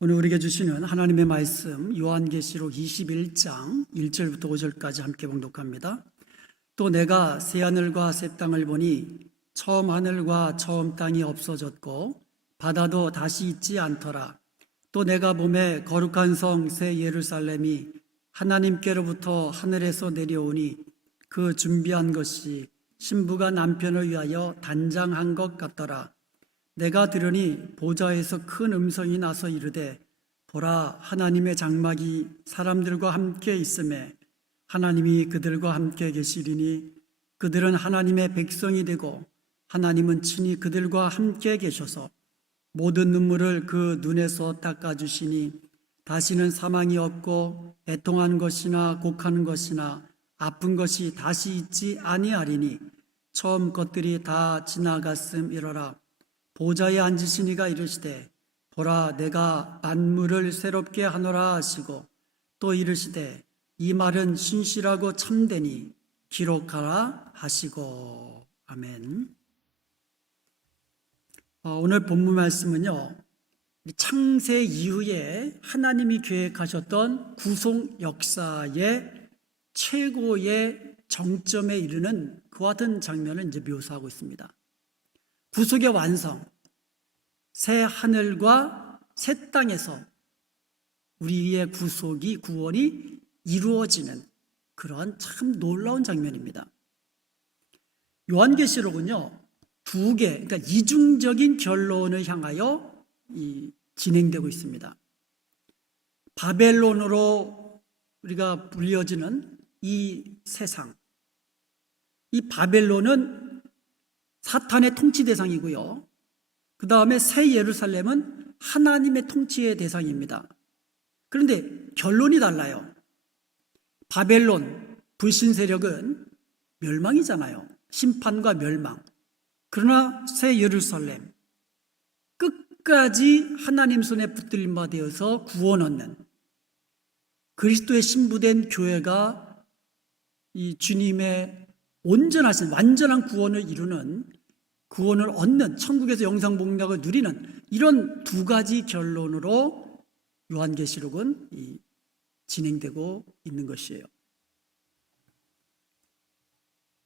오늘 우리에게 주시는 하나님의 말씀 요한계시록 21장 1절부터 5절까지 함께 봉독합니다. 또 내가 새 하늘과 새 땅을 보니 처음 하늘과 처음 땅이 없어졌고 바다도 다시 있지 않더라. 또 내가 보매 거룩한 성 새 예루살렘이 하나님께로부터 하늘에서 내려오니 그 준비한 것이 신부가 남편을 위하여 단장한 것 같더라. 내가 들으니 보좌에서 큰 음성이 나서 이르되 보라 하나님의 장막이 사람들과 함께 있음에 하나님이 그들과 함께 계시리니 그들은 하나님의 백성이 되고 하나님은 친히 그들과 함께 계셔서 모든 눈물을 그 눈에서 닦아주시니 다시는 사망이 없고 애통한 것이나 곡하는 것이나 아픈 것이 다시 있지 아니하리니 처음 것들이 다 지나갔음이러라. 보좌에 앉으신 이가 이르시되 보라 내가 만물을 새롭게 하노라 하시고 또 이르시되 이 말은 신실하고 참되니 기록하라 하시고. 아멘. 오늘 본문 말씀은요, 창세 이후에 하나님이 계획하셨던 구속 역사의 최고의 정점에 이르는 그와 같은 장면을 이제 묘사하고 있습니다. 구속의 완성, 새 하늘과 새 땅에서 우리의 구원이 이루어지는 그러한 참 놀라운 장면입니다. 요한계시록은요, 두 개, 그러니까 이중적인 결론을 향하여 진행되고 있습니다. 바벨론으로 우리가 불려지는 이 세상, 이 바벨론은 사탄의 통치 대상이고요. 그 다음에 새 예루살렘은 하나님의 통치의 대상입니다. 그런데 결론이 달라요. 바벨론, 불신 세력은 멸망이잖아요. 심판과 멸망. 그러나 새 예루살렘, 끝까지 하나님 손에 붙들림 바 되어서 구원 얻는 그리스도의 신부된 교회가 이 주님의 온전하신 완전한 구원을 이루는, 구원을 얻는, 천국에서 영상복락을 누리는 이런 두 가지 결론으로 요한계시록은 진행되고 있는 것이에요.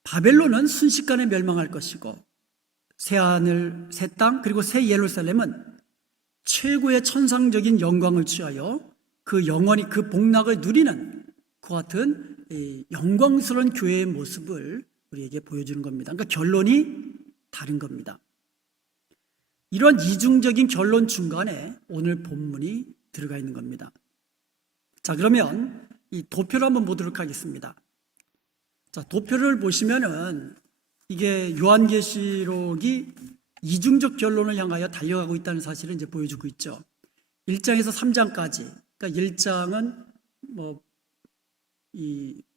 바벨론은 순식간에 멸망할 것이고 새하늘, 새 땅, 그리고 새 예루살렘은 최고의 천상적인 영광을 취하여 그 영원히 그 복락을 누리는 그와 같은 영광스러운 교회의 모습을 우리에게 보여주는 겁니다. 그러니까 결론이 다른 겁니다. 이런 이중적인 결론 중간에 오늘 본문이 들어가 있는 겁니다. 자, 그러면 이 도표를 한번 보도록 하겠습니다. 자, 도표를 보시면은 이게 요한계시록이 이중적 결론을 향하여 달려가고 있다는 사실을 이제 보여주고 있죠. 1장에서 3장까지, 그러니까 1장은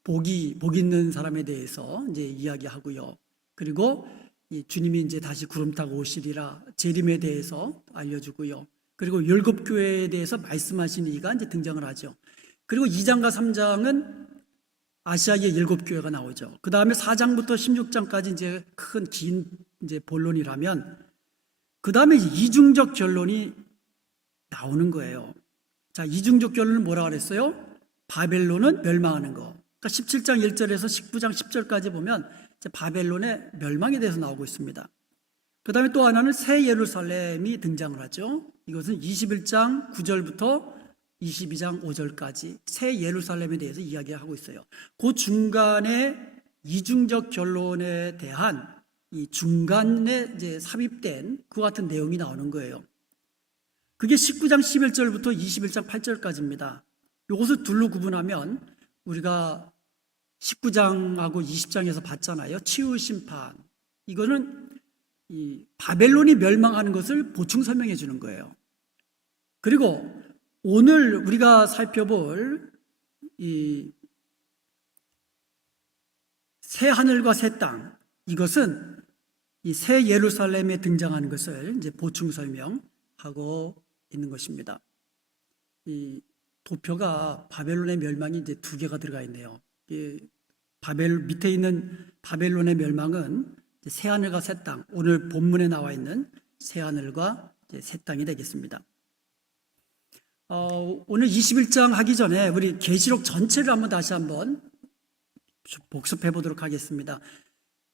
복 있는 사람에 대해서 이제 이야기하고요. 그리고 주님이 이제 다시 구름 타고 오시리라 재림에 대해서 알려주고요. 그리고 7교회에 대해서 말씀하신 이가 이제 등장을 하죠. 그리고 2장과 3장은 아시아의 7교회가 나오죠. 그 다음에 4장부터 16장까지 이제 긴 이제 본론이라면, 그 다음에 이중적 결론이 나오는 거예요. 자, 이중적 결론은 뭐라 그랬어요? 바벨론은 멸망하는 거. 그러니까 17장 1절에서 19장 10절까지 보면 이제 바벨론의 멸망에 대해서 나오고 있습니다. 그 다음에 또 하나는 새 예루살렘이 등장을 하죠. 이것은 21장 9절부터 22장 5절까지 새 예루살렘에 대해서 이야기하고 있어요. 그 중간에 이중적 결론에 대한 이 중간에 이제 삽입된 그와 같은 내용이 나오는 거예요. 그게 19장 11절부터 21장 8절까지입니다. 이것을 둘로 구분하면 우리가 19장하고 20장에서 봤잖아요. 치유 심판. 이거는 이 바벨론이 멸망하는 것을 보충 설명해 주는 거예요. 그리고 오늘 우리가 살펴볼 이 새 하늘과 새 땅, 이것은 이 새 예루살렘에 등장하는 것을 이제 보충 설명하고 있는 것입니다. 이 도표가 바벨론의 멸망이 이제 두 개가 들어가 있네요. 밑에 있는 바벨론의 멸망은 새 하늘과 새 땅, 오늘 본문에 나와 있는 새 하늘과 새 땅이 되겠습니다. 오늘 21장 하기 전에 우리 계시록 전체를 다시 한번 복습해 보도록 하겠습니다.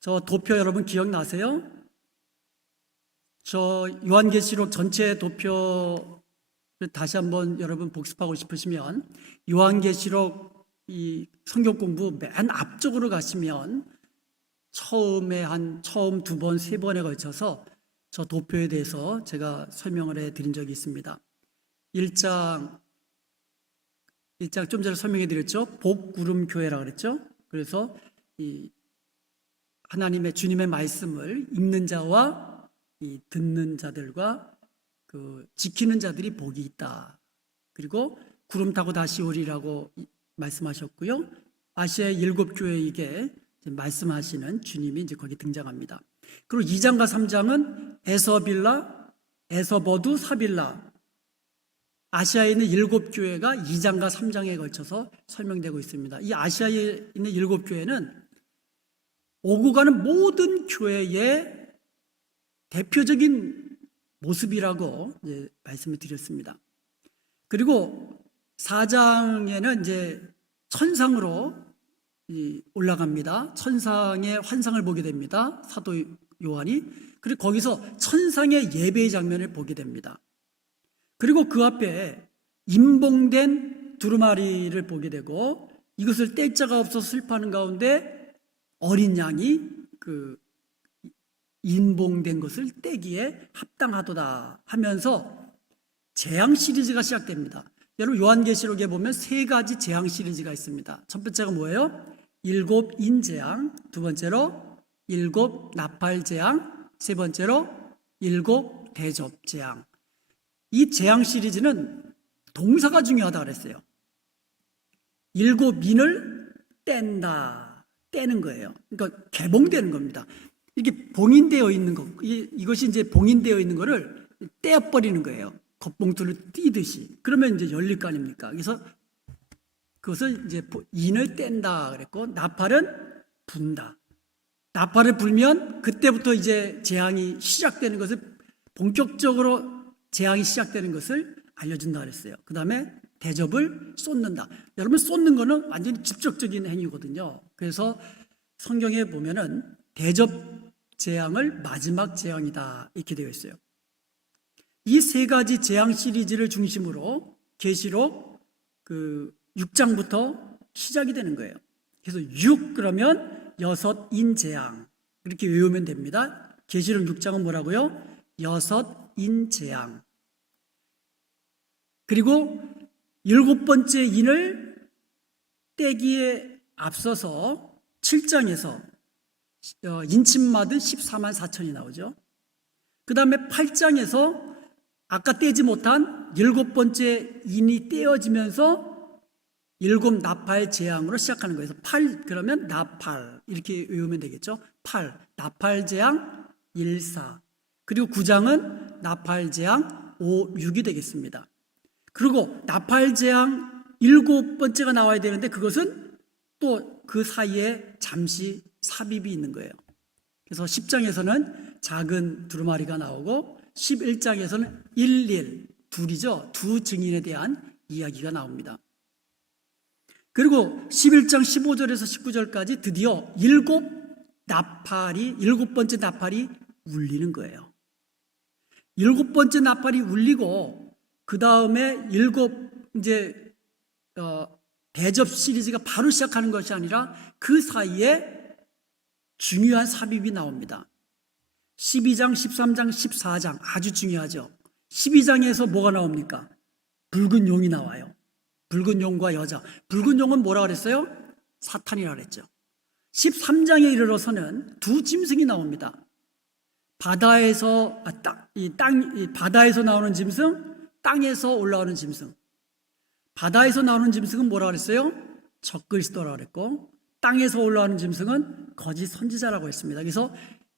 저 도표 여러분 기억나세요? 저 요한계시록 전체 도표를 다시 한번 여러분 복습하고 싶으시면 요한계시록 이 성경 공부 맨 앞쪽으로 가시면 처음 두 번, 세 번에 걸쳐서 저 도표에 대해서 제가 설명을 해 드린 적이 있습니다. 1장 좀 전에 설명해 드렸죠. 복구름교회라고 그랬죠. 그래서 이 하나님의 주님의 말씀을 읽는 자와 이 듣는 자들과 그 지키는 자들이 복이 있다. 그리고 구름 타고 다시 오리라고 말씀하셨고요. 아시아의 7교회에게 말씀하시는 주님이 이제 거기 등장합니다. 그리고 2장과 3장은 에서빌라, 에서버두, 사빌라, 아시아에 있는 7교회가 2장과 3장에 걸쳐서 설명되고 있습니다. 이 아시아에 있는 7교회는 오고 가는 모든 교회의 대표적인 모습이라고 이제 말씀을 드렸습니다. 그리고 4장에는 이제 천상으로 올라갑니다. 천상의 환상을 보게 됩니다. 사도 요한이. 그리고 거기서 천상의 예배의 장면을 보게 됩니다. 그리고 그 앞에 임봉된 두루마리를 보게 되고 이것을 뗄 자가 없어서 슬퍼하는 가운데 어린 양이 그 임봉된 것을 떼기에 합당하도다 하면서 재앙 시리즈가 시작됩니다. 여러분 요한계시록에 보면 3가지 재앙 시리즈가 있습니다. 첫 번째가 뭐예요? 7 인재앙, 두 번째로 7 나팔재앙, 세 번째로 7 대접재앙. 이 재앙 시리즈는 동사가 중요하다고 그랬어요. 7 인을 뗀다, 떼는 거예요. 그러니까 개봉되는 겁니다. 이렇게 봉인되어 있는 것, 이것이 이제 봉인되어 있는 거를 떼어버리는 거예요. 겉봉투를 띄듯이. 그러면 이제 열릴 거 아닙니까? 그래서 그것을 이제 인을 뗀다 그랬고, 나팔은 분다. 나팔을 불면 그때부터 이제 재앙이 시작되는 것을 본격적으로 재앙이 시작되는 것을 알려준다 그랬어요. 그 다음에 대접을 쏟는다. 여러분 쏟는 거는 완전히 직접적인 행위거든요. 그래서 성경에 보면은 대접 재앙을 마지막 재앙이다 이렇게 되어 있어요. 이 3가지 재앙 시리즈를 중심으로 계시록 그 6장부터 시작이 되는 거예요. 그래서 6 그러면 6인 재앙 이렇게 외우면 됩니다. 계시록 6장은 뭐라고요? 6인 재앙. 그리고 7번째 인을 떼기에 앞서서 7장에서 인침마드 14만 4천이 나오죠. 그 다음에 8장에서 아까 떼지 못한 7번째 인이 떼어지면서 7 나팔 재앙으로 시작하는 거예요. 그래서 8 그러면 나팔 이렇게 외우면 되겠죠. 8 나팔 재앙 1, 4 그리고 9장은 나팔 재앙 5, 6이 되겠습니다. 그리고 나팔 재앙 7번째가 나와야 되는데 그것은 또 그 사이에 잠시 삽입이 있는 거예요. 그래서 10장에서는 작은 두루마리가 나오고 11장에서는 1, 둘이죠. 두 증인에 대한 이야기가 나옵니다. 그리고 11장 15절에서 19절까지 드디어 7번째 나팔이 울리는 거예요. 7번째 나팔이 울리고 그 다음에 7 대접 시리즈가 바로 시작하는 것이 아니라 그 사이에 중요한 삽입이 나옵니다. 12장, 13장, 14장 아주 중요하죠. 12장에서 뭐가 나옵니까? 붉은 용이 나와요. 붉은 용과 여자. 붉은 용은 뭐라 그랬어요? 사탄이라 그랬죠. 13장에 이르러서는 2 짐승이 나옵니다. 바다에서 나오는 짐승, 땅에서 올라오는 짐승. 바다에서 나오는 짐승은 뭐라 그랬어요? 적그리스도라고 그랬고, 땅에서 올라오는 짐승은 거짓 선지자라고 했습니다. 그래서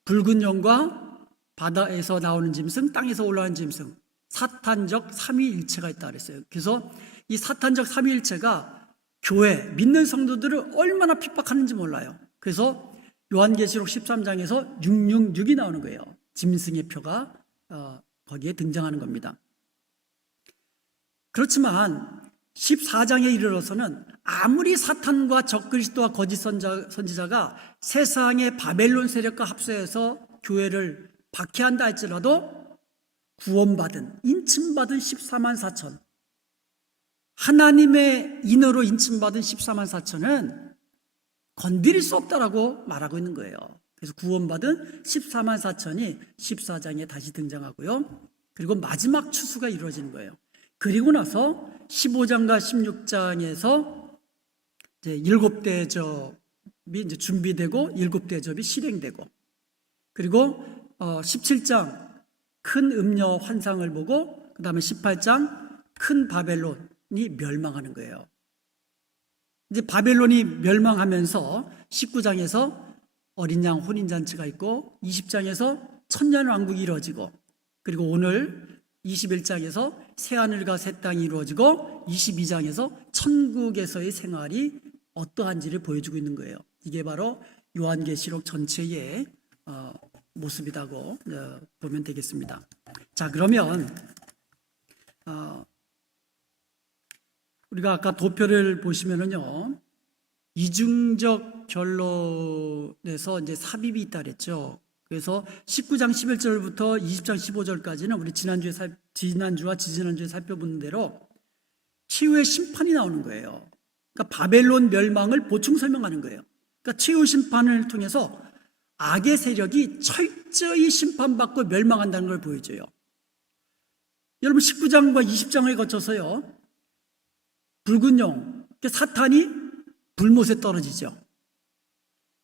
붉은 용과 바다에서 나오는 짐승, 땅에서 올라오는 짐승, 사탄적 삼위일체가 있다 그랬어요. 그래서 이 사탄적 삼위일체가 교회, 믿는 성도들을 얼마나 핍박하는지 몰라요. 그래서 요한계시록 13장에서 666이 나오는 거예요. 짐승의 표가 거기에 등장하는 겁니다. 그렇지만 14장에 이르러서는 아무리 사탄과 적그리스도와 거짓 선지자가 세상의 바벨론 세력과 합세해서 교회를 박해한다 할지라도 구원받은, 인침받은 14만 4천, 하나님의 인으로 인침받은 14만 4천은 건드릴 수 없다라고 말하고 있는 거예요. 그래서 구원받은 14만 4천이 14장에 다시 등장하고요. 그리고 마지막 추수가 이루어지는 거예요. 그리고 나서 15장과 16장에서 이제 7대접이 이제 준비되고 7대접이 실행되고, 그리고 17장 큰 음녀 환상을 보고, 그 다음에 18장 큰 바벨론이 멸망하는 거예요. 이제 바벨론이 멸망하면서 19장에서 어린 양 혼인잔치가 있고, 20장에서 천년왕국이 이루어지고, 그리고 오늘 21장에서 새하늘과 새 땅이 이루어지고, 22장에서 천국에서의 생활이 어떠한지를 보여주고 있는 거예요. 이게 바로 요한계시록 전체의 모습이라고 보면 되겠습니다. 자, 그러면 우리가 아까 도표를 보시면은요, 이중적 결론에서 이제 삽입이 있다 그랬죠. 그래서 19장 11절부터 20장 15절까지는 우리 지난주와 지지난주에 살펴본 대로 최후의 심판이 나오는 거예요. 그러니까 바벨론 멸망을 보충 설명하는 거예요. 그러니까 최후 심판을 통해서 악의 세력이 철저히 심판받고 멸망한다는 걸 보여줘요. 여러분 19장과 20장을 거쳐서요, 붉은 용, 사탄이 불못에 떨어지죠.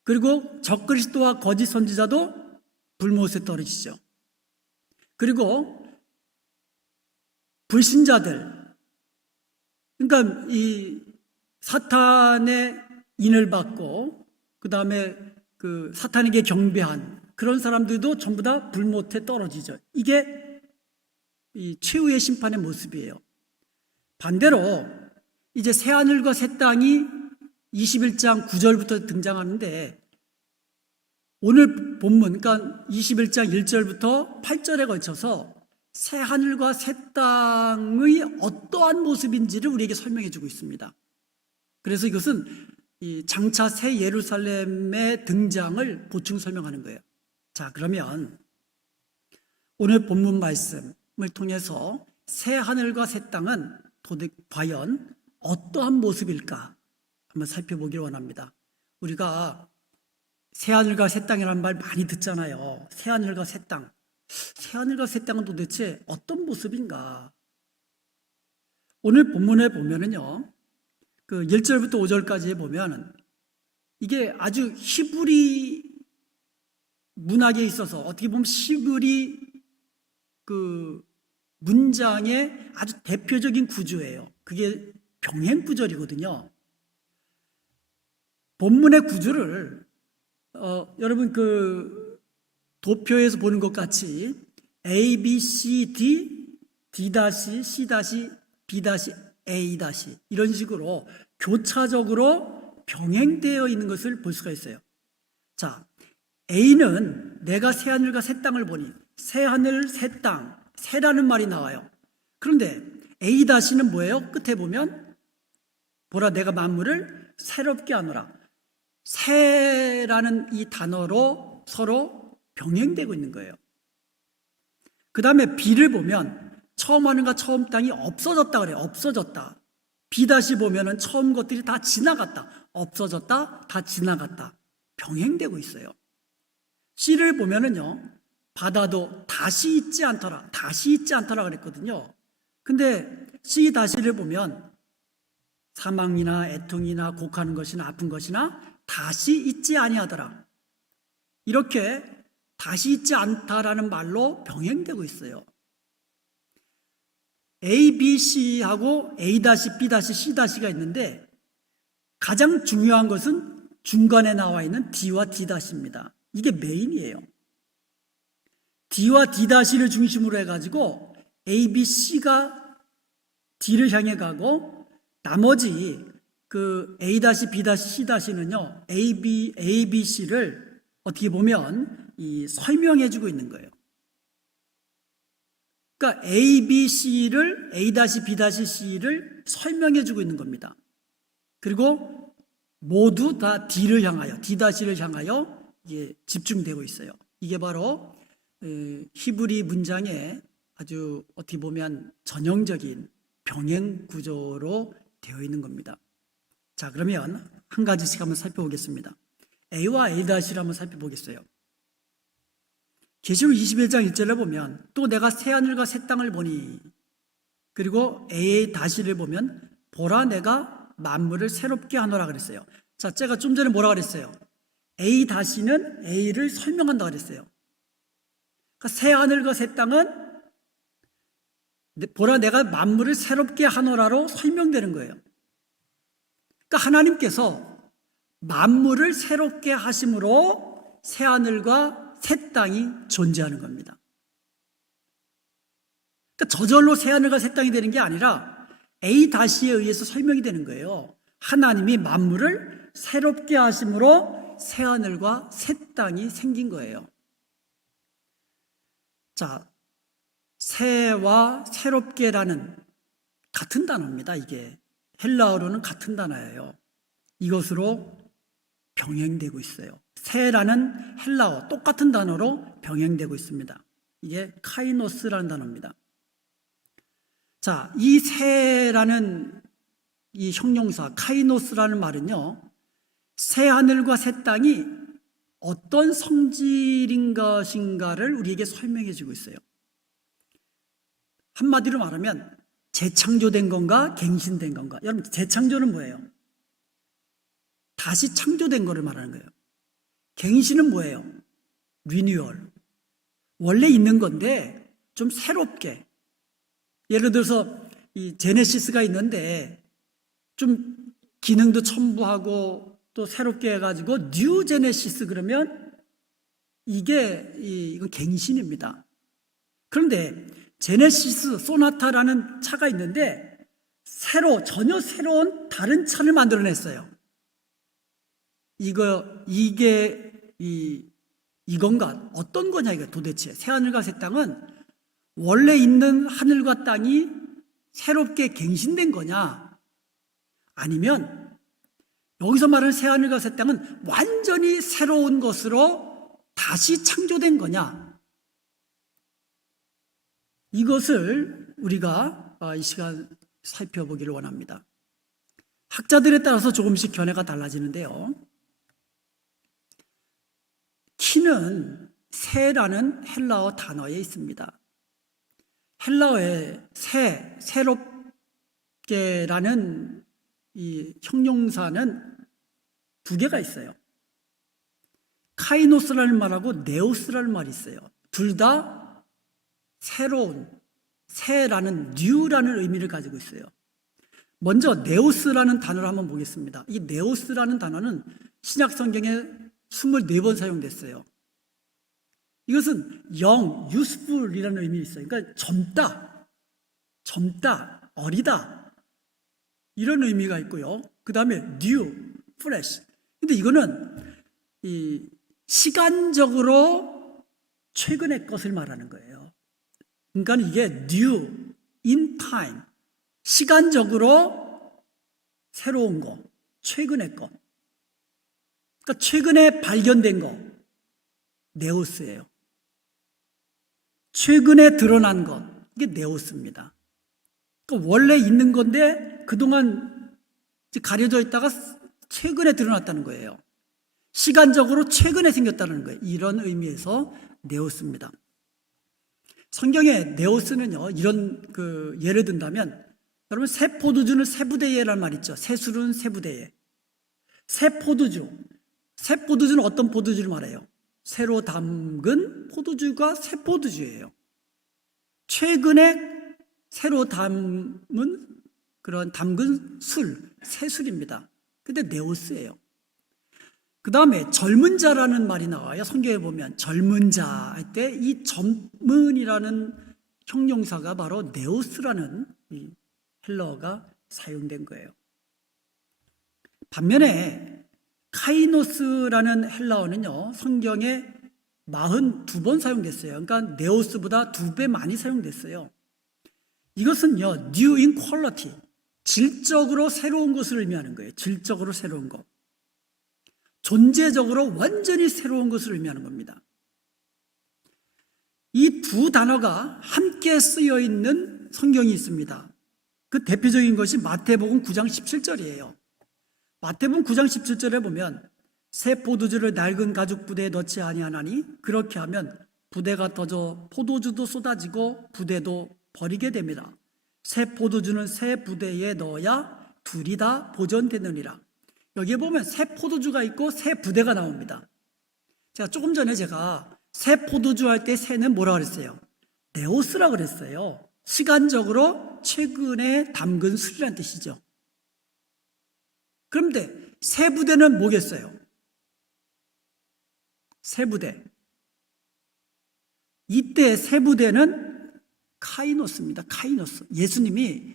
그리고 적그리스도와 거짓 선지자도 불못에 떨어지죠. 그리고 불신자들, 그러니까 이 사탄의 인을 받고 그 다음에 그 사탄에게 경배한 그런 사람들도 전부 다 불못에 떨어지죠. 이게 이 최후의 심판의 모습이에요. 반대로 이제 새하늘과 새 땅이 21장 9절부터 등장하는데, 오늘 본문, 그러니까 21장 1절부터 8절에 걸쳐서 새하늘과 새 땅의 어떠한 모습인지를 우리에게 설명해 주고 있습니다. 그래서 이것은 이 장차 새 예루살렘의 등장을 보충 설명하는 거예요. 자, 그러면 오늘 본문 말씀을 통해서 새 하늘과 새 땅은 과연 어떠한 모습일까 한번 살펴보기를 원합니다. 우리가 새 하늘과 새 땅이라는 말 많이 듣잖아요. 새 하늘과 새 땅. 새 하늘과 새 땅은 도대체 어떤 모습인가? 오늘 본문에 보면은요, 그 1절부터 5절까지에 보면 이게 아주 히브리 문학에 있어서 어떻게 보면 히브리 그 문장의 아주 대표적인 구조예요. 그게 병행 구절이거든요. 본문의 구조를 여러분 그 도표에서 보는 것 같이 A, B, C, D, D-, C-, B-, A- 이런 식으로 교차적으로 병행되어 있는 것을 볼 수가 있어요. 자, A는 내가 새하늘과 새 땅을 보니, 새하늘, 새 땅, 새라는 말이 나와요. 그런데 A-는 뭐예요? 끝에 보면 보라 내가 만물을 새롭게 하노라. 새라는 이 단어로 서로 병행되고 있는 거예요. 그 다음에 B를 보면 처음 하늘과 처음 땅이 없어졌다 그래요. 없어졌다. B- 보면은 처음 것들이 다 지나갔다. 없어졌다. 다 지나갔다. 병행되고 있어요. C를 보면은요, 바다도 다시 있지 않더라. 다시 있지 않더라 그랬거든요. 근데 C-를 보면 사망이나 애통이나 곡하는 것이나 아픈 것이나 다시 있지 아니하더라. 이렇게 다시 있지 않다라는 말로 병행되고 있어요. A, B, C하고 A-, B-, C-가 있는데 가장 중요한 것은 중간에 나와 있는 D와 D-입니다. 이게 메인이에요. D와 D-를 중심으로 해가지고 A, B, C가 D를 향해 가고, 나머지 그 A-, B-, C-는요, A, B, C를 어떻게 보면 설명해 주고 있는 거예요. 그러니까 A, B, C를 A-B-C를 설명해 주고 있는 겁니다. 그리고 모두 다 D를 향하여 D-를 향하여 집중되고 있어요. 이게 바로 히브리 문장의 아주 어떻게 보면 전형적인 병행 구조로 되어 있는 겁니다. 자, 그러면 한 가지씩 한번 살펴보겠습니다. A와 A-를 한번 살펴보겠어요. 계시록 21장 1절에 보면 또 내가 새하늘과 새 땅을 보니, 그리고 A-를 보면 보라 내가 만물을 새롭게 하노라 그랬어요. 자, 제가 좀 전에 뭐라 그랬어요? A-는 A를 설명한다 그랬어요. 그러니까 새하늘과 새 땅은 보라 내가 만물을 새롭게 하노라로 설명되는 거예요. 그러니까 하나님께서 만물을 새롭게 하심으로 새하늘과 새 땅이 존재하는 겁니다. 그러니까 저절로 새하늘과 새 땅이 되는 게 아니라 A-에 의해서 설명이 되는 거예요. 하나님이 만물을 새롭게 하심으로 새하늘과 새 땅이 생긴 거예요. 자, 새와 새롭게라는 같은 단어입니다. 이게 헬라어로는 같은 단어예요. 이것으로 병행되고 있어요. 새라는 헬라어 똑같은 단어로 병행되고 있습니다. 이게 카이노스라는 단어입니다. 자, 이 새라는 이 형용사 카이노스라는 말은요, 새 하늘과 새 땅이 어떤 성질인 것인가를 우리에게 설명해 주고 있어요. 한마디로 말하면 재창조된 건가 갱신된 건가. 여러분, 재창조는 뭐예요? 다시 창조된 거를 말하는 거예요. 갱신은 뭐예요? 리뉴얼. 원래 있는 건데 좀 새롭게. 예를 들어서 이 제네시스가 있는데 좀 기능도 첨부하고 또 새롭게 해가지고 뉴 제네시스 그러면 이건 갱신입니다. 그런데 제네시스 소나타라는 차가 있는데 전혀 새로운 다른 차를 만들어냈어요. 이건가? 어떤 거냐, 이거 도대체. 새하늘과 새 땅은 원래 있는 하늘과 땅이 새롭게 갱신된 거냐? 아니면 여기서 말하는 새하늘과 새 땅은 완전히 새로운 것으로 다시 창조된 거냐? 이것을 우리가 이 시간 살펴보기를 원합니다. 학자들에 따라서 조금씩 견해가 달라지는데요. 키는 새라는 헬라어 단어에 있습니다. 헬라어에 새롭게라는 이 형용사는 두 개가 있어요. 카이노스라는 말하고 네오스라는 말이 있어요. 둘 다 새로운, 새라는 뉴라는 의미를 가지고 있어요. 먼저 네오스라는 단어를 한번 보겠습니다. 이 네오스라는 단어는 신약 성경에 24번 사용됐어요. 이것은 young, useful이라는 의미가 있어요. 그러니까 젊다, 어리다 이런 의미가 있고요. 그 다음에 new, fresh. 근데 이거는 시간적으로 최근의 것을 말하는 거예요. 그러니까 이게 new, in time, 시간적으로 새로운 거, 최근의 것. 그러니까 최근에 발견된 거, 네오스예요. 최근에 드러난 것, 이게 네오스입니다. 그러니까 원래 있는 건데 그동안 가려져 있다가 최근에 드러났다는 거예요. 시간적으로 최근에 생겼다는 거예요. 이런 의미에서 네오스입니다. 성경에 네오스는요, 이런 예를 든다면, 여러분 새 포도주는 세부대예라는 말 있죠. 새술은 세부대예. 새 포도주는 어떤 포도주를 말해요? 새로 담근 포도주가 새 포도주예요. 최근에 새로 담근 술, 새술입니다. 근데 네오스예요. 그 다음에 젊은 자라는 말이 나와요. 성경에 보면 젊은 자 할 때 이 젊은이라는 형용사가 바로 네오스라는 이 헬라어가 사용된 거예요. 반면에 카이노스라는 헬라어는요, 성경에 42번 사용됐어요. 그러니까 네오스보다 2배 많이 사용됐어요. 이것은요, new in quality, 질적으로 새로운 것을 의미하는 거예요. 질적으로 새로운 것. 존재적으로 완전히 새로운 것을 의미하는 겁니다. 이 두 단어가 함께 쓰여 있는 성경이 있습니다. 그 대표적인 것이 마태복음 9장 17절이에요. 마태복음 9장 17절에 보면 새 포도주를 낡은 가죽 부대에 넣지 아니하나니 그렇게 하면 부대가 터져 포도주도 쏟아지고 부대도 버리게 됩니다. 새 포도주는 새 부대에 넣어야 둘이 다 보존되느니라. 여기에 보면 새 포도주가 있고 새 부대가 나옵니다. 조금 전에 제가 새 포도주 할 때 새는 뭐라 그랬어요? 네오스라 그랬어요. 시간적으로 최근에 담근 술이란 뜻이죠. 그런데 새 부대는 뭐겠어요? 새 부대. 이때 새 부대는 카이노스입니다. 카이노스. 예수님이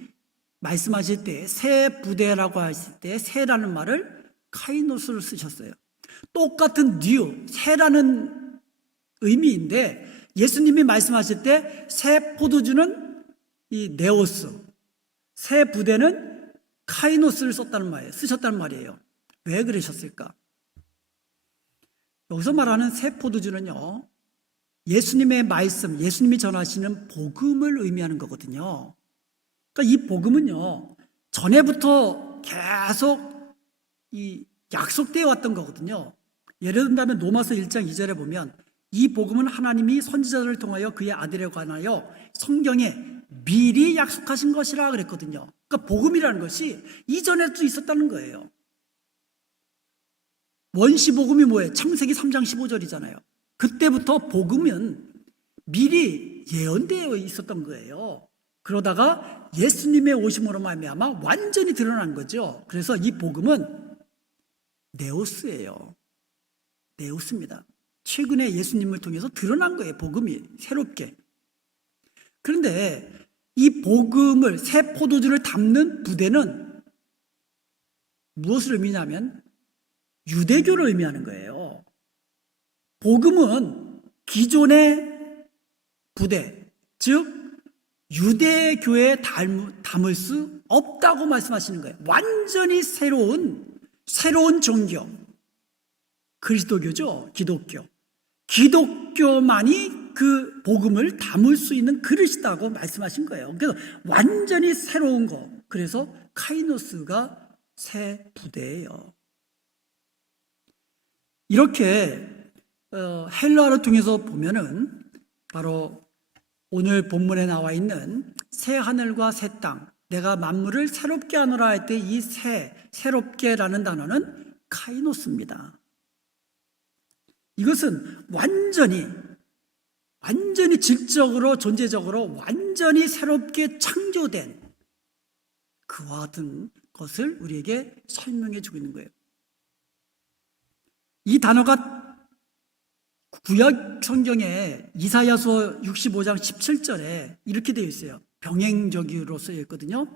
말씀하실 때 새 부대라고 하실 때 새라는 말을 카이노스를 쓰셨어요. 똑같은 뉴, 새라는 의미인데 예수님이 말씀하실 때 새 포도주는 이 네오스, 새 부대는 카이노스를 쓰셨다는 말이에요. 왜 그러셨을까? 여기서 말하는 새 포도주는요, 예수님의 말씀, 예수님이 전하시는 복음을 의미하는 거거든요. 그러니까 이 복음은요, 전에부터 계속 이 약속되어 왔던 거거든요. 예를 든다면 로마서 1장 2절에 보면 이 복음은 하나님이 선지자들을 통하여 그의 아들에 관하여 성경에 미리 약속하신 것이라 그랬거든요. 그러니까 복음이라는 것이 이전에도 있었다는 거예요. 원시복음이 뭐예요? 창세기 3장 15절이잖아요. 그때부터 복음은 미리 예언되어 있었던 거예요. 그러다가 예수님의 오심으로 말미암아 완전히 드러난 거죠. 그래서 이 복음은 네오스예요. 네오스입니다. 최근에 예수님을 통해서 드러난 거예요. 복음이 새롭게. 그런데 이 복음을, 새 포도주를 담는 부대는 무엇을 의미냐면 유대교를 의미하는 거예요. 복음은 기존의 부대, 즉 유대교에 담을 수 없다고 말씀하시는 거예요. 완전히 새로운 종교, 그리스도교죠. 기독교. 기독교만이 그 복음을 담을 수 있는 그릇이다고 말씀하신 거예요. 그래서 완전히 새로운 거. 그래서 카이노스가 새 부대예요. 이렇게 헬라어를 통해서 보면은 바로 오늘 본문에 나와 있는 새 하늘과 새 땅, 내가 만물을 새롭게 하노라 할 때 이 새롭게라는 단어는 카이노스입니다. 이것은 완전히 질적으로 존재적으로 완전히 새롭게 창조된 그와 같은 것을 우리에게 설명해 주고 있는 거예요. 이 단어가 구약 성경에 이사야서 65장 17절에 이렇게 되어 있어요. 병행적으로 쓰여 있거든요.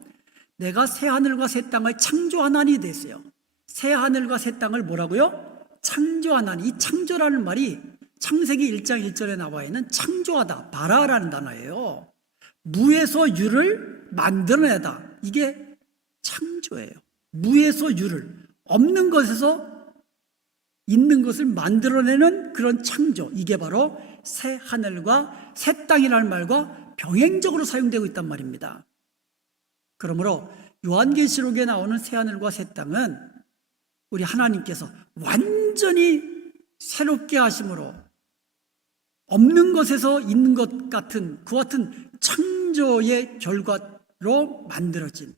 내가 새 하늘과 새 땅을 창조하나니 됐어요. 새 하늘과 새 땅을 뭐라고요? 창조하나니. 이 창조라는 말이 창세기 1장 1절에 나와 있는 창조하다, 바라라는 단어예요. 무에서 유를 만들어내다. 이게 창조예요. 무에서 유를, 없는 것에서 있는 것을 만들어내는 그런 창조. 이게 바로 새 하늘과 새 땅이라는 말과 병행적으로 사용되고 있단 말입니다. 그러므로 요한계시록에 나오는 새 하늘과 새 땅은 우리 하나님께서 완전히 새롭게 하심으로 없는 것에서 있는 것 같은 그와 같은 창조의 결과로 만들어진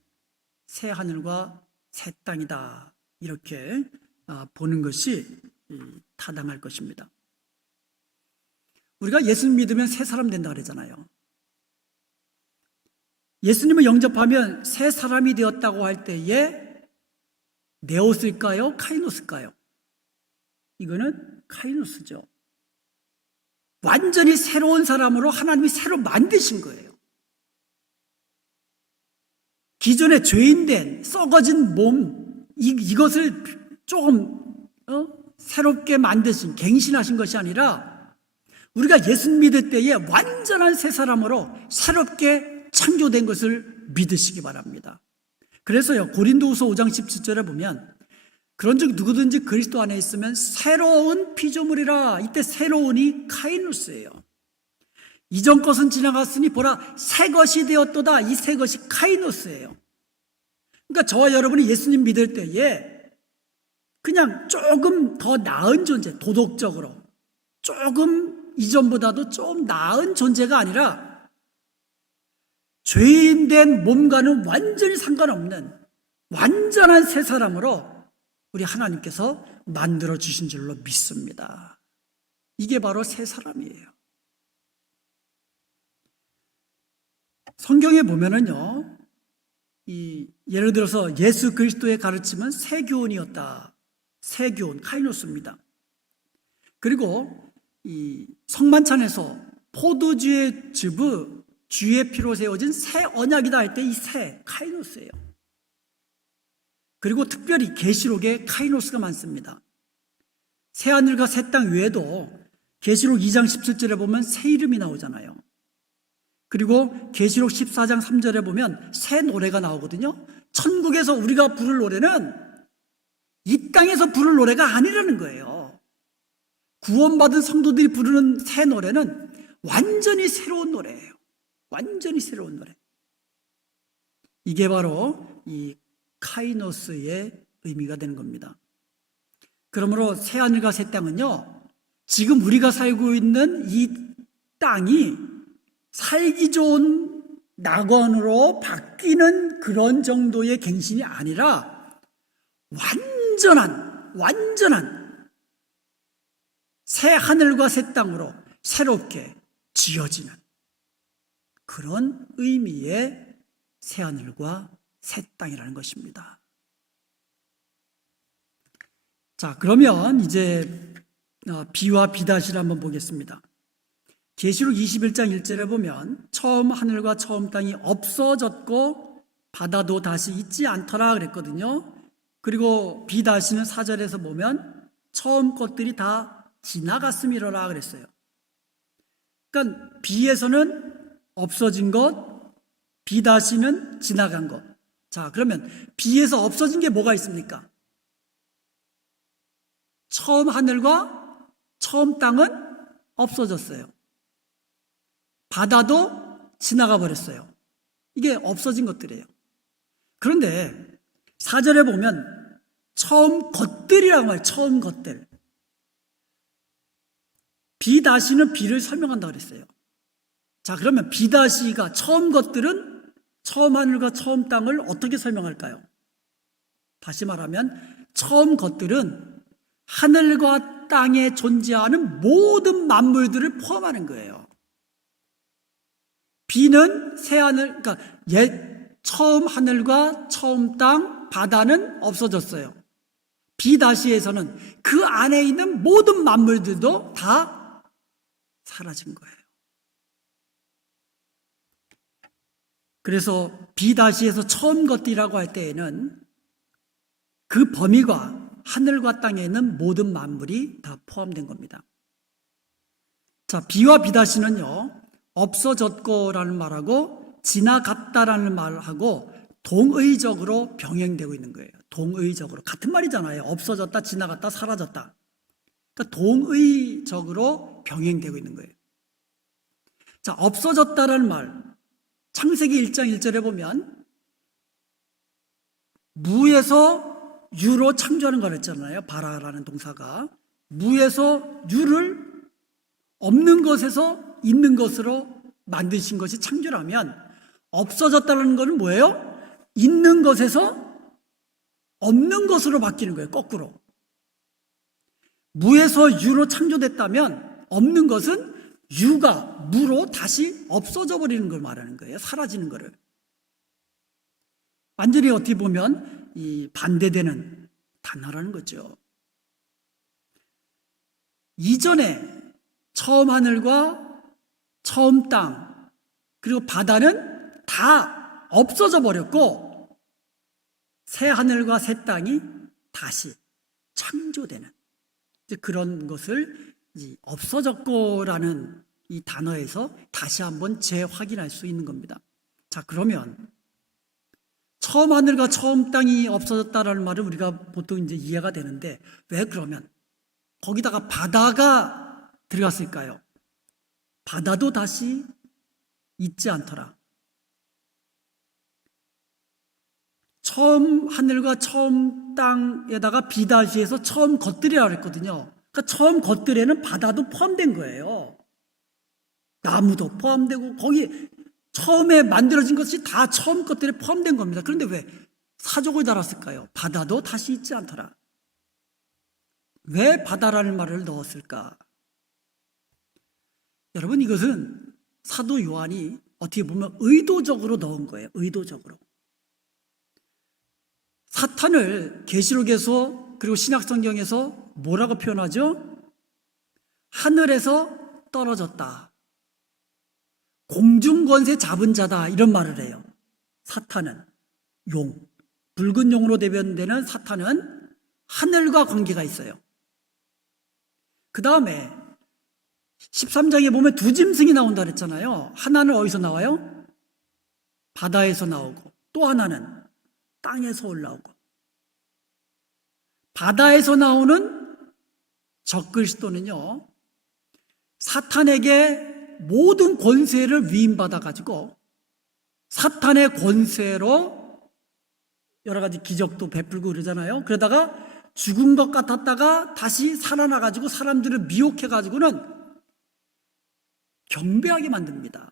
새 하늘과 새 땅이다. 이렇게 보는 것이 타당할 것입니다. 우리가 예수님 믿으면 새 사람 된다 그러잖아요. 예수님을 영접하면 새 사람이 되었다고 할 때에 네오스일까요? 카이노스일까요? 이거는 카이노스죠. 완전히 새로운 사람으로 하나님이 새로 만드신 거예요. 기존에 죄인된 썩어진 몸, 이것을 조금 새롭게 만드신, 갱신하신 것이 아니라 우리가 예수 믿을 때에 완전한 새 사람으로 새롭게 창조된 것을 믿으시기 바랍니다. 그래서요, 고린도후서 5장 17절에 보면 그런즉 누구든지 그리스도 안에 있으면 새로운 피조물이라. 이때 새로운이 카이노스예요. 이전 것은 지나갔으니 보라 새 것이 되었도다. 이 새 것이 카이노스예요. 그러니까 저와 여러분이 예수님 믿을 때에 그냥 조금 더 나은 존재, 도덕적으로 조금 이전보다도 좀 나은 존재가 아니라 죄인된 몸과는 완전히 상관없는 완전한 새 사람으로 우리 하나님께서 만들어 주신 줄로 믿습니다. 이게 바로 새 사람이에요. 성경에 보면은요, 예를 들어서 예수 그리스도의 가르침은 새 교훈이었다. 새 교훈, 카이노스입니다. 그리고 이 성만찬에서 포도주의 즙의 주의 피로 세워진 새 언약이다 할 때 이 새, 카이노스예요. 그리고 특별히 계시록에 카이노스가 많습니다. 새 하늘과 새 땅 외에도 계시록 2장 17절에 보면 새 이름이 나오잖아요. 그리고 계시록 14장 3절에 보면 새 노래가 나오거든요. 천국에서 우리가 부를 노래는 이 땅에서 부를 노래가 아니라는 거예요. 구원받은 성도들이 부르는 새 노래는 완전히 새로운 노래예요. 완전히 새로운 노래. 이게 바로 이 카이노스의 의미가 되는 겁니다. 그러므로 새 하늘과 새 땅은요, 지금 우리가 살고 있는 이 땅이 살기 좋은 낙원으로 바뀌는 그런 정도의 갱신이 아니라 완전한 새 하늘과 새 땅으로 새롭게 지어지는 그런 의미의 새 하늘과 새 땅이라는 것입니다. 자, 그러면 이제 비와 비다시를 한번 보겠습니다. 계시록 21장 1절에 보면 처음 하늘과 처음 땅이 없어졌고 바다도 다시 있지 않더라 그랬거든요. 그리고 비다시는 4절에서 보면 처음 것들이 다 지나갔음이로라 그랬어요. 그러니까 비에서는 없어진 것, 비다시는 지나간 것. 자, 그러면 비에서 없어진 게 뭐가 있습니까? 처음 하늘과 처음 땅은 없어졌어요. 바다도 지나가 버렸어요. 이게 없어진 것들이에요. 그런데 4절에 보면 처음 것들이라고 말해요. 처음 것들. 비다시는 비를 설명한다고 그랬어요. 자, 그러면 비다시가 처음 것들은 처음 하늘과 처음 땅을 어떻게 설명할까요? 다시 말하면 처음 것들은 하늘과 땅에 존재하는 모든 만물들을 포함하는 거예요. 비는 새 하늘, 그러니까 처음 하늘과 처음 땅, 바다는 없어졌어요. 비다시에서는 그 안에 있는 모든 만물들도 다 사라진 거예요. 그래서 비다시에서 처음 것들이라고 할 때에는 그 범위가 하늘과 땅에 있는 모든 만물이 다 포함된 겁니다. 자, 비와 비다시는요, 없어졌고라는 말하고 지나갔다라는 말하고 동의적으로 병행되고 있는 거예요. 동의적으로. 같은 말이잖아요. 없어졌다, 지나갔다, 사라졌다. 그러니까 동의적으로 병행되고 있는 거예요. 자, 없어졌다라는 말, 창세기 1장 1절에 보면 무에서 유로 창조하는 걸 했잖아요. 바라라는 동사가. 무에서 유를 없는 것에서 있는 것으로 만드신 것이 창조라면 없어졌다는 것은 뭐예요? 있는 것에서 없는 것으로 바뀌는 거예요. 거꾸로. 무에서 유로 창조됐다면 없는 것은 유가 무로 다시 없어져 버리는 걸 말하는 거예요. 사라지는 거를. 완전히 어떻게 보면 이 반대되는 단어라는 거죠. 이전에 처음 하늘과 처음 땅 그리고 바다는 다 없어져 버렸고 새 하늘과 새 땅이 다시 창조되는 그런 것을 이 없어졌고라는 이 단어에서 다시 한번 재확인할 수 있는 겁니다. 자, 그러면 처음 하늘과 처음 땅이 없어졌다라는 말은 우리가 보통 이제 이해가 되는데 왜 그러면 거기다가 바다가 들어갔을까요? 바다도 다시 있지 않더라. 처음 하늘과 처음 땅에다가 비다시해서 처음 것들이라고 그랬거든요. 그러니까 처음 것들에는 바다도 포함된 거예요. 나무도 포함되고 거기 처음에 만들어진 것이 다 처음 것들에 포함된 겁니다. 그런데 왜 사족을 달았을까요? 바다도 다시 있지 않더라. 왜 바다라는 말을 넣었을까? 여러분, 이것은 사도 요한이 어떻게 보면 의도적으로 넣은 거예요. 의도적으로. 사탄을 계시록에서 그리고 신약성경에서 뭐라고 표현하죠? 하늘에서 떨어졌다. 공중권세 잡은 자다, 이런 말을 해요. 사탄은 용, 붉은 용으로 대변되는 사탄은 하늘과 관계가 있어요. 그 다음에 13장에 보면 두 짐승이 나온다 그랬잖아요. 하나는 어디서 나와요? 바다에서 나오고, 또 하나는 땅에서 올라오고. 바다에서 나오는 적그리스도는요, 사탄에게 모든 권세를 위임받아가지고 사탄의 권세로 여러 가지 기적도 베풀고 그러잖아요. 그러다가 죽은 것 같았다가 다시 살아나가지고 사람들을 미혹해가지고는 경배하게 만듭니다.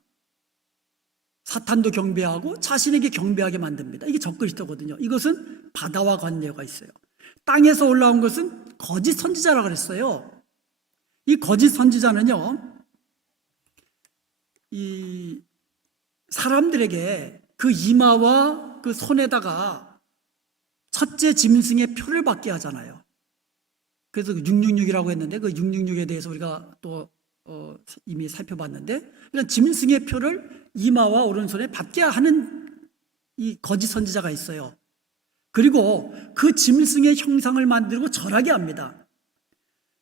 사탄도 경배하고 자신에게 경배하게 만듭니다. 이게 적그리스도거든요. 이것은 바다와 관계가 있어요. 땅에서 올라온 것은 거짓 선지자라고 그랬어요. 이 거짓 선지자는요, 이 사람들에게 그 이마와 그 손에다가 첫째 짐승의 표를 받게 하잖아요. 그래서 666이라고 했는데 그 666에 대해서 우리가 또 이미 살펴봤는데, 그냥 짐승의 표를 이마와 오른손에 받게 하는 이 거짓 선지자가 있어요. 그리고 그 짐승의 형상을 만들고 절하게 합니다.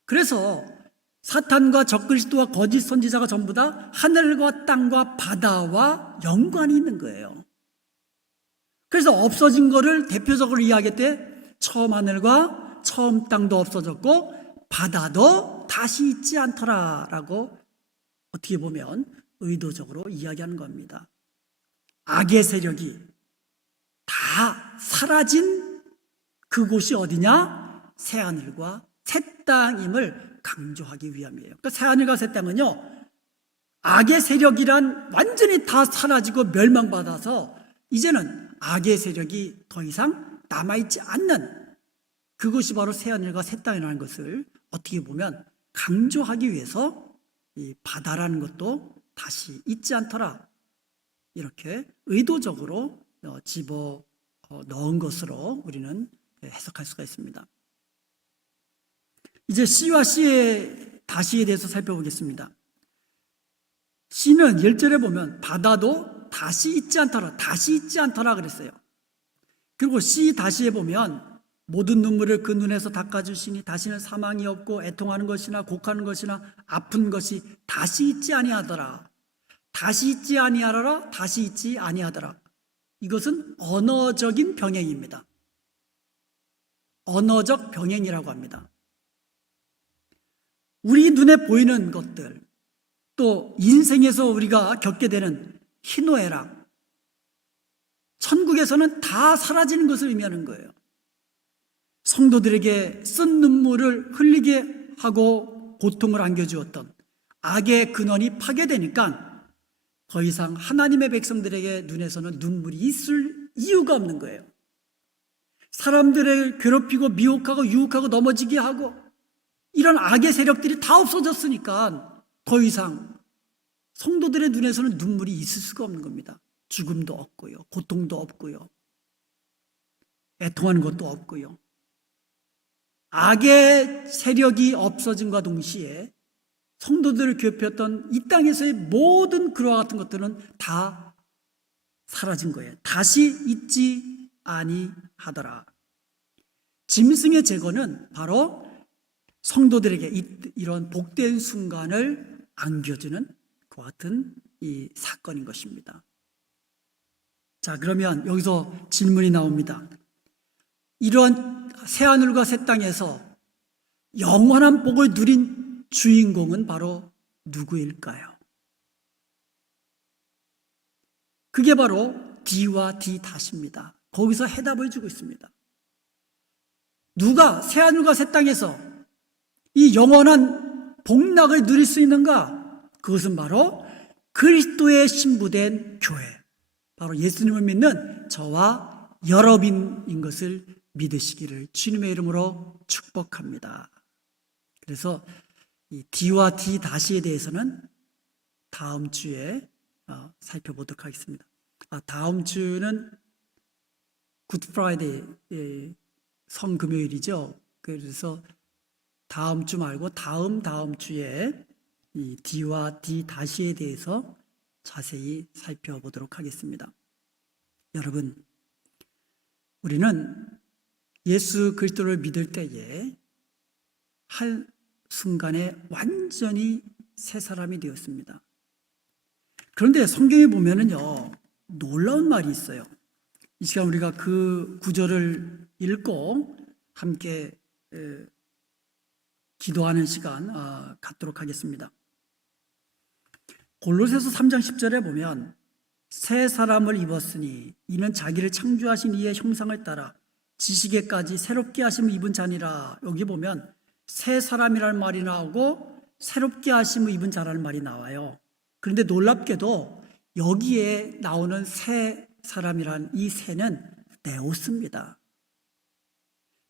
그래서 사탄과 적그리스도와 거짓 선지자가 전부 다 하늘과 땅과 바다와 연관이 있는 거예요. 그래서 없어진 거를 대표적으로 이야기할 때 처음 하늘과 처음 땅도 없어졌고 바다도 다시 있지 않더라라고 어떻게 보면 의도적으로 이야기하는 겁니다. 악의 세력이 다 사라진 그곳이 어디냐? 새하늘과 새 땅임을 강조하기 위함이에요. 그러니까 새하늘과 새 땅은요, 악의 세력이란 완전히 다 사라지고 멸망받아서 이제는 악의 세력이 더 이상 남아있지 않는 그것이 바로 새하늘과 새 땅이라는 것을 어떻게 보면 강조하기 위해서 이 바다라는 것도 다시 있지 않더라, 이렇게 의도적으로 집어 넣은 것으로 우리는 해석할 수가 있습니다. 이제 씨와 씨의 다시에 대해서 살펴보겠습니다. 씨는 1절에 보면 바다도 다시 있지 않더라, 다시 있지 않더라 그랬어요. 그리고 씨 다시에 보면 모든 눈물을 그 눈에서 닦아주시니 다시는 사망이 없고 애통하는 것이나 곡하는 것이나 아픈 것이 다시 있지 아니하더라. 다시 있지 아니하더라, 다시 있지 아니하더라. 이것은 언어적인 병행입니다. 언어적 병행이라고 합니다. 우리 눈에 보이는 것들, 또 인생에서 우리가 겪게 되는 희노애락, 천국에서는 다 사라지는 것을 의미하는 거예요. 성도들에게 쓴 눈물을 흘리게 하고 고통을 안겨주었던 악의 근원이 파괴되니까 더 이상 하나님의 백성들에게 눈에서는 눈물이 있을 이유가 없는 거예요. 사람들을 괴롭히고 미혹하고 유혹하고 넘어지게 하고 이런 악의 세력들이 다 없어졌으니까 더 이상 성도들의 눈에서는 눈물이 있을 수가 없는 겁니다. 죽음도 없고요, 고통도 없고요, 애통하는 것도 없고요. 악의 세력이 없어짐과 동시에 성도들을 괴롭혔던 이 땅에서의 모든 그와 같은 것들은 다 사라진 거예요. 다시 있지 아니하더라. 짐승의 제거는 바로 성도들에게 이런 복된 순간을 안겨주는 그와 같은 이 사건인 것입니다. 자, 그러면 여기서 질문이 나옵니다. 이런 새하늘과 새 땅에서 영원한 복을 누린 주인공은 바로 누구일까요? 그게 바로 D와 D-입니다. 거기서 해답을 주고 있습니다. 누가 새하늘과 새 땅에서 이 영원한 복락을 누릴 수 있는가? 그것은 바로 그리스도의 신부된 교회, 바로 예수님을 믿는 저와 여러분인 것을 믿으시기를 주님의 이름으로 축복합니다. 그래서 이 D와 D-에 대해서는 다음 주에 살펴보도록 하겠습니다. 다음 주는 굿 프라이데이 성금요일이죠. 그래서 다음 주 말고 다음 주에 이 D와 D-에 대해서 자세히 살펴보도록 하겠습니다. 여러분, 우리는 예수 그리스도를 믿을 때에 한 순간에 완전히 새 사람이 되었습니다. 그런데 성경에 보면은요, 놀라운 말이 있어요. 이 시간 우리가 그 구절을 읽고 함께 기도하는 시간 갖도록 하겠습니다. 골로새서 3장 10절에 보면 새 사람을 입었으니 이는 자기를 창조하신 이의 형상을 따라 지식에까지 새롭게 하심을 입은 자니라. 여기 보면 새 사람이라는 말이 나오고 새롭게 하심을 입은 자라는 말이 나와요. 그런데 놀랍게도 여기에 나오는 새 사람이란 이 새는 네오스입니다.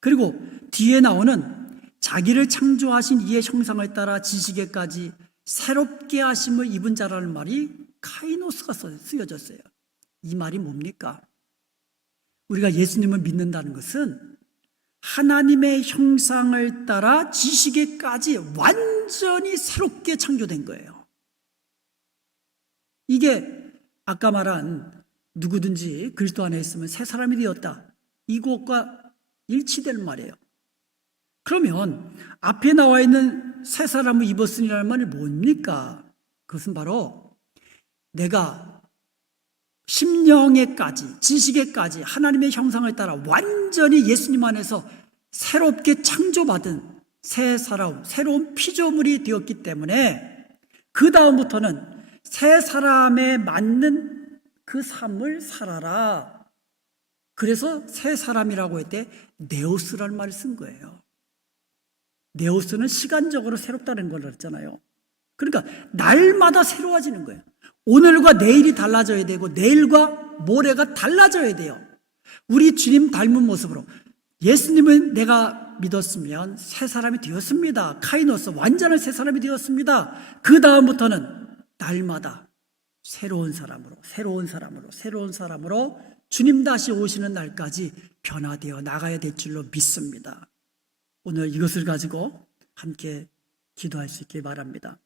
그리고 뒤에 나오는 자기를 창조하신 이의 형상을 따라 지식에까지 새롭게 하심을 입은 자라는 말이 카이노스가 쓰여졌어요. 이 말이 뭡니까? 우리가 예수님을 믿는다는 것은 하나님의 형상을 따라 지식에까지 완전히 새롭게 창조된 거예요. 이게 아까 말한 누구든지 그리스도 안에 있으면 새 사람이 되었다, 이것과 일치되는 말이에요. 그러면 앞에 나와 있는 새 사람을 입었으니라는 말이 뭡니까? 그것은 바로 내가 심령에까지 지식에까지 하나님의 형상을 따라 완전히 예수님 안에서 새롭게 창조받은 새 사람, 새로운 피조물이 되었기 때문에 그 다음부터는 새 사람에 맞는 그 삶을 살아라. 그래서 새 사람이라고 할 때 네오스라는 말을 쓴 거예요. 네오스는 시간적으로 새롭다는 걸 그랬잖아요. 그러니까 날마다 새로워지는 거예요. 오늘과 내일이 달라져야 되고 내일과 모레가 달라져야 돼요. 우리 주님 닮은 모습으로 예수님은 내가 믿었으면 새 사람이 되었습니다. 카이노스 완전한 새 사람이 되었습니다. 그 다음부터는 날마다 새로운 사람으로 주님 다시 오시는 날까지 변화되어 나가야 될 줄로 믿습니다. 오늘 이것을 가지고 함께 기도할 수 있길 바랍니다.